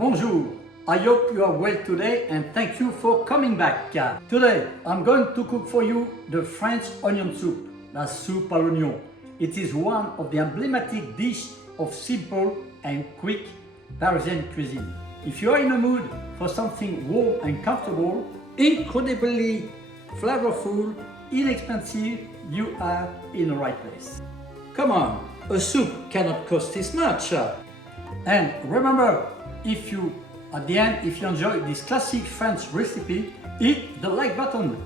bonjour. I hope you are well today and thank you for coming back. Today I'm going to cook for you the French onion soup, la soupe à l'oignon. It is one of the emblematic dishes of simple and quick Parisian cuisine. If you are in a mood for something warm and comfortable, incredibly flavorful, inexpensive, you are in the right place. Come on, a soup cannot cost this much. And remember, if you enjoy this classic French recipe, hit the like button.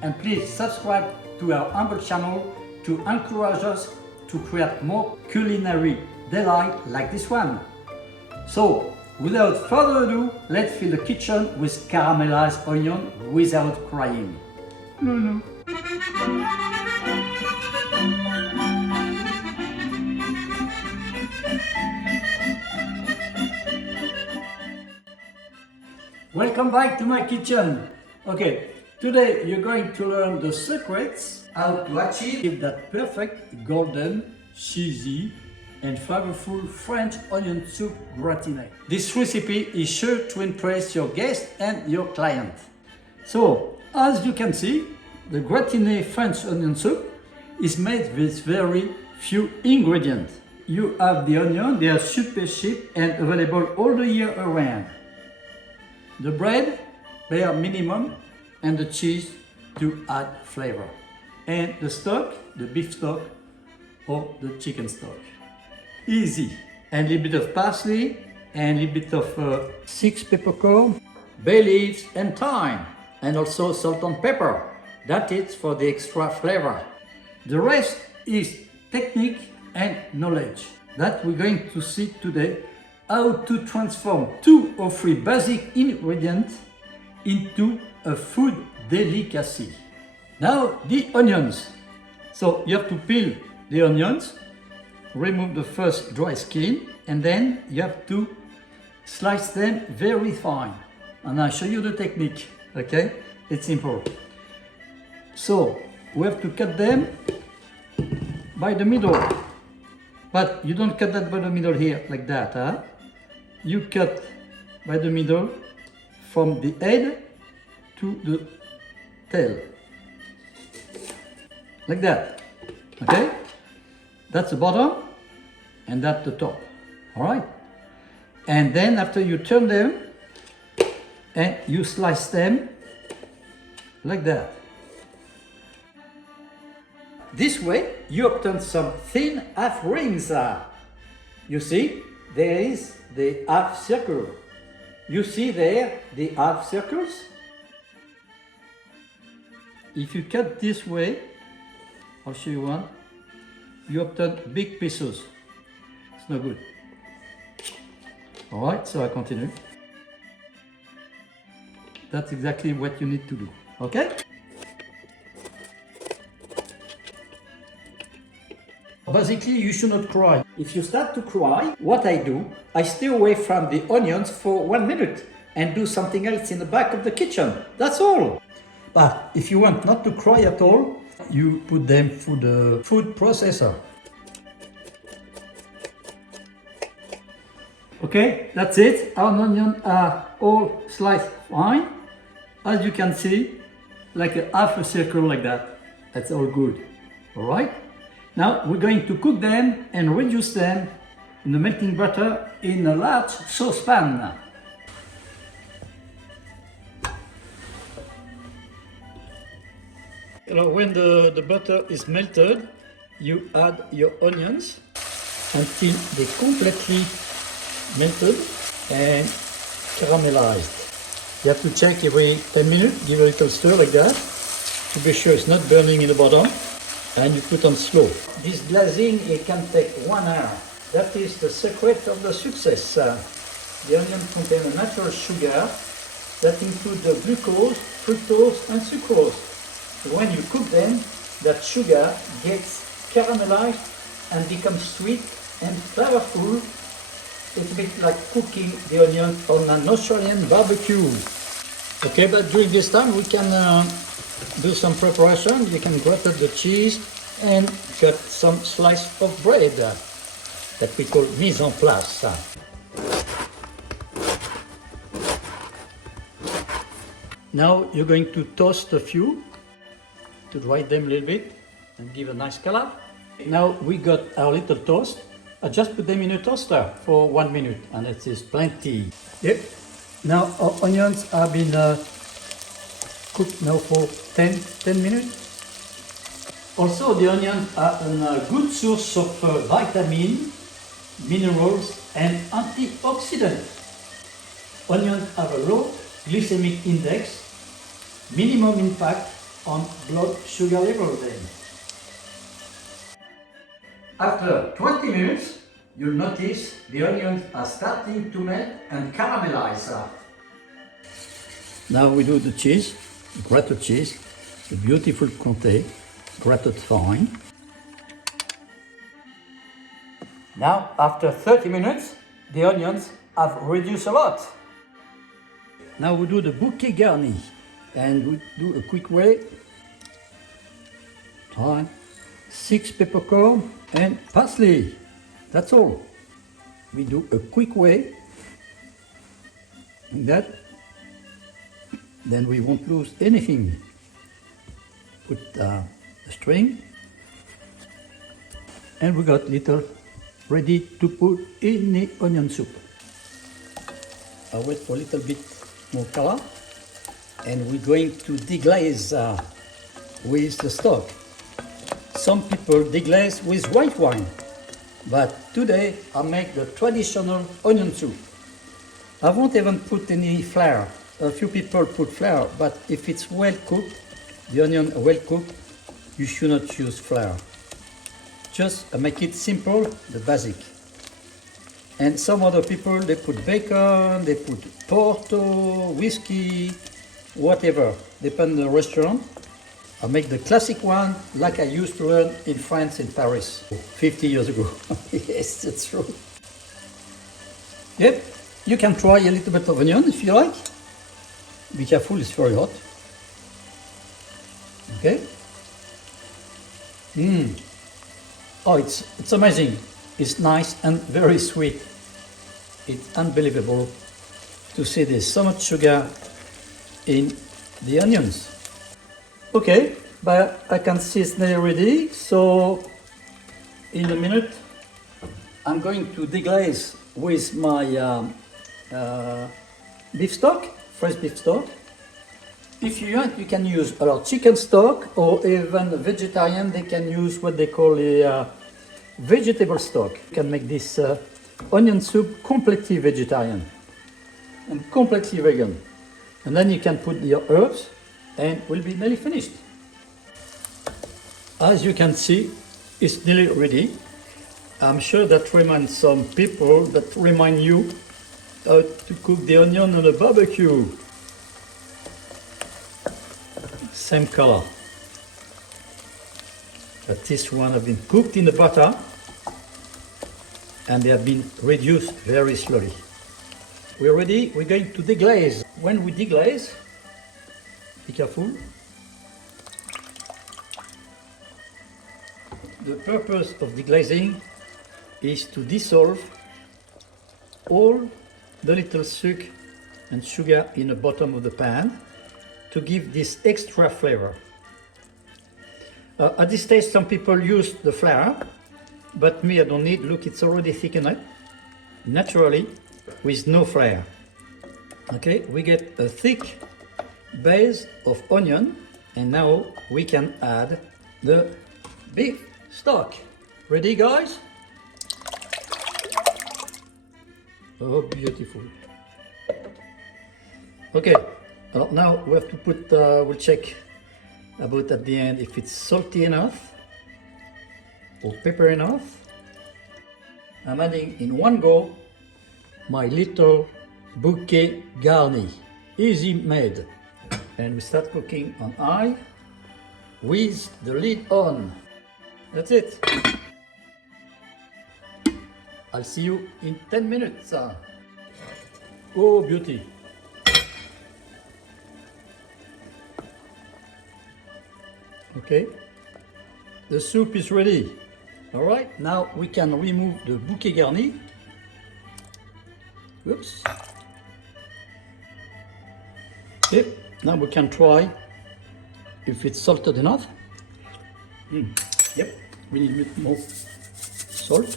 And please subscribe to our humble channel to encourage us to create more culinary delight like this one. So, without further ado, let's fill the kitchen with caramelized onion without crying. No. Welcome back to my kitchen. Okay, today you're going to learn the secrets how to achieve that perfect golden, cheesy and flavorful French onion soup gratinée. This recipe is sure to impress your guests and your client. So, as you can see, the gratinée French onion soup is made with very few ingredients. You have the onion, they are super cheap and available all the year around. The bread, bare minimum, and the cheese to add flavor. And the stock, the beef stock or the chicken stock. Easy. And a little bit of parsley, and a little bit of 6 peppercorn, bay leaves and thyme. And also salt and pepper. That is for the extra flavor. The rest is technique and knowledge. That we're going to see today. How to transform 2 or 3 basic ingredients into a food delicacy. Now the onions. So you have to peel the onions, remove the first dry skin, and then you have to slice them very fine. And I'll show you the technique, okay? It's simple. So we have to cut them by the middle. But you don't cut that by the middle here, like that, huh? You cut by the middle from the head to the tail. Like that, okay? That's the bottom and that's the top, all right? And then after you turn them and you slice them like that. This way you obtain some thin half rings. You see, there is the half circle. You see there the half circles? If you cut this way, I'll show you one, you obtain big pieces. It's no good. Alright, so I continue. That's exactly what you need to do, okay? Basically, you should not cry. If you start to cry, what I do, I stay away from the onions for 1 minute and do something else in the back of the kitchen. That's all. But if you want not to cry at all, you put them through the food processor. Okay, that's it. Our onions are all sliced fine. As you can see, like a half a circle like that. That's all good. All right? Now we're going to cook them and reduce them in the melting butter in a large saucepan. When the butter is melted, you add your onions until they completely melted and caramelized. You have to check every 10 minutes, give a little stir like that to be sure it's not burning in the bottom. And you put on slow. This glazing, it can take 1 hour. That is the secret of the success. The onion contains a natural sugar that includes the glucose, fructose and sucrose. So when you cook them, that sugar gets caramelized and becomes sweet and flavorful. It's a bit like cooking the onion on an Australian barbecue. Okay, but during this time we can do some preparation. You can grate the cheese and cut some slice of bread that we call mise en place. Now you're going to toast a few to dry them a little bit and give a nice color. Now we got our little toast. I just put them in a toaster for 1 minute and it is plenty. Yep. Now our onions have been cooked now for 10 minutes. Also the onions are a good source of vitamin, minerals and antioxidants. Onions have a low glycemic index, minimum impact on blood sugar level then. After 20 minutes, you'll notice the onions are starting to melt and caramelize. Now we do the cheese, grated cheese, the beautiful Comté, grated fine. Now, after 30 minutes, the onions have reduced a lot. Now we do the bouquet garni, and we do a quick way. Thyme, 6 peppercorn and parsley. That's all. We do a quick way, like that. Then we won't lose anything. Put a string, and we got little ready to put in the onion soup. I wait for a little bit more color, and we're going to deglaze with the stock. Some people deglaze with white wine, but today I make the traditional onion soup. I won't even put any flour. A few people put flour, but if it's well cooked, the onion are well cooked, you should not use flour. Just make it simple, the basic. And some other people, they put bacon, they put Porto, whiskey, whatever, depends on the restaurant. I make the classic one like I used to learn in France, in Paris, 50 years ago. Yes, that's true. Yep, you can try a little bit of onion if you like. Be careful, it's very hot. Okay. Oh, it's amazing. It's nice and very sweet. It's unbelievable to see there's so much sugar in the onions. Okay, but I can see it's nearly ready. So in a minute, I'm going to deglaze with my beef stock, fresh beef stock. If you want, you can use chicken stock, or even vegetarian, they can use what they call a vegetable stock. You can make this onion soup completely vegetarian and completely vegan. And then you can put your herbs and will be nearly finished. As you can see, it's nearly ready. I'm sure that reminds some people, that remind you how to cook the onion on a barbecue. Same color. But this one have been cooked in the butter and they have been reduced very slowly. We're ready, we're going to deglaze. When we deglaze, be careful. The purpose of deglazing is to dissolve all the little sugar and sugar in the bottom of the pan to give this extra flavor. At this stage, some people use the flour, but me, I don't need. Look, it's already thickened naturally with no flour. Okay, we get a thick base of onion, and now we can add the beef stock. Ready, guys? Oh, beautiful. Okay, well, now we have to put, we'll check about at the end if it's salty enough or pepper enough. I'm adding in one go my little bouquet garni, easy made. And we start cooking on high with the lid on. That's it. I'll see you in 10 minutes. Oh, beauty. Okay, the soup is ready. All right, now we can remove the bouquet garni. Oops. Okay, Now we can try if it's salted enough. Yep, we need a bit more salt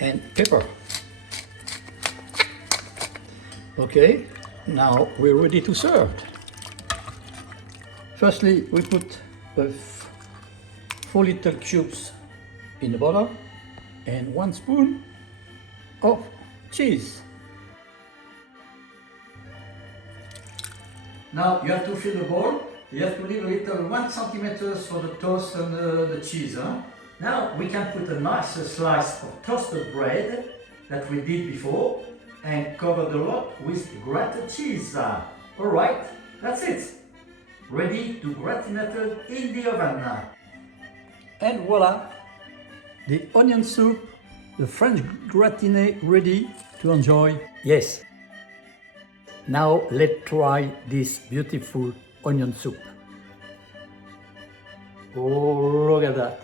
and pepper. Okay, now we're ready to serve. Firstly, we put 4 little cubes in the butter and 1 spoon of cheese. Now you have to fill the bowl. You have to leave a little 1 centimeter for the toast and the cheese. Huh? Now we can put a nice slice of toasted bread that we did before and cover the lot with grated cheese. Alright, that's it. Ready to gratinate in the oven. And voila, the onion soup, the French gratinée, ready to enjoy. Yes. Now let's try this beautiful onion soup. Oh, look at that.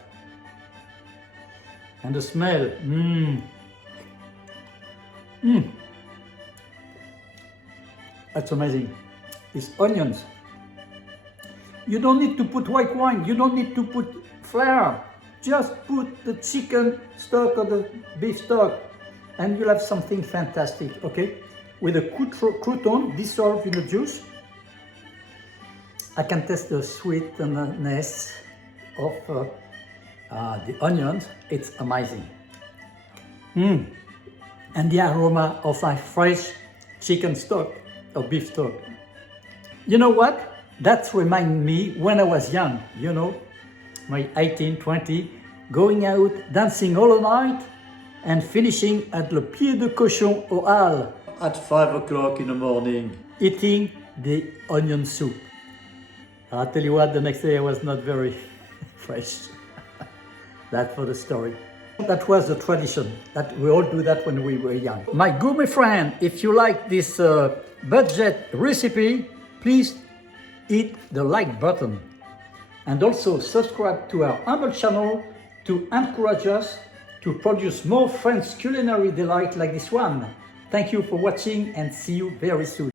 And the smell. That's amazing. These onions. You don't need to put white wine. You don't need to put flour. Just put the chicken stock or the beef stock and you'll have something fantastic, okay? With a crouton dissolved in the juice. I can taste the sweetness of the onions. It's amazing. And the aroma of my fresh chicken stock or beef stock. You know what? That reminds me when I was young, you know, my 18, 20, going out, dancing all night and finishing at Le Pied de Cochon au Halles at 5 o'clock in the morning, eating the onion soup. I'll tell you what, the next day I was not very fresh. That's for the story. That was the tradition, that we all do that when we were young. My gourmet friend, if you like this budget recipe, please hit the like button. And also subscribe to our humble channel to encourage us to produce more French culinary delight like this one. Thank you for watching and see you very soon.